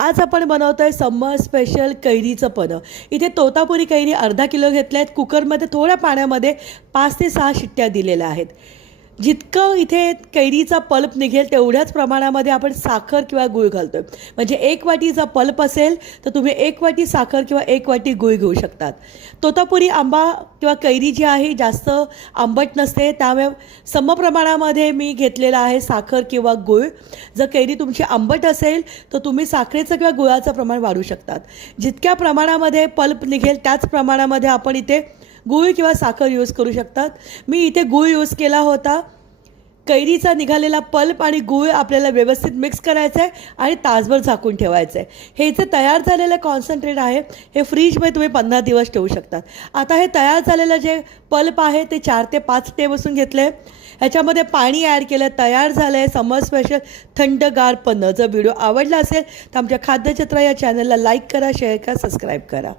आज आपण बनवतोय समर स्पेशल कैरीचं पन्ह। इथे तोतापुरी कैरी अर्धा किलो घेतल्या आहेत। कुकरमध्ये थोड्या पाण्यामध्ये 5 ते 6 शिट्ट्या दिलेल्या आहेत। जितकं इथे कैरीचा पल्प निघेल तेवढ्याच प्रमाणामध्ये आपण साखर किंवा गूळ घालतोय। म्हणजे 1 वाटीचा पल्प असेल तर तुम्ही 1 वाटी साखर किंवा 1 वाटी गूळ घेऊ शकतात। तोतापुरी आंबा किंवा कैरी जी आहे जास्त आंबट नसते, त्यामुळे समप्रमाणामध्ये मी घेतलेला आहे साखर किंवा गूळ। जर कैरी तुमची आंबट असेल तर तुम्ही साखरेचं किंवा गुळाचं प्रमाण वाढवू शकतात। जितक्या प्रमाणामध्ये पल्प निघेल त्याच प्रमाणामध्ये आपण इथे गूळ किंवा साखर यूज करू शकतात। मी इथे गूळ यूज केला होता। कैरीचा निघालेला पल्प आणि गूळ आपल्याला व्यवस्थित मिक्स करायचं आहे आणि तासभर झाकून ठेवायचं आहे। हे जे तयार झालेलं कॉन्सन्ट्रेट आहे हे फ्रीजमध्ये तुम्ही 15 दिवस ठेवू शकतात। आता हे तयार झालेलं जे पल्प आहे ते 4 ते 5 टेबलस्पून घेतले। ह्याच्यामध्ये पाणी ॲड केलं, तयार झालं आहे समर स्पेशल थंडगार पन्ह। जर व्हिडिओ आवडला असेल तर आमच्या खाद्यचित्र या चॅनलला लाईक करा, शेअर करा, सबस्क्राईब करा।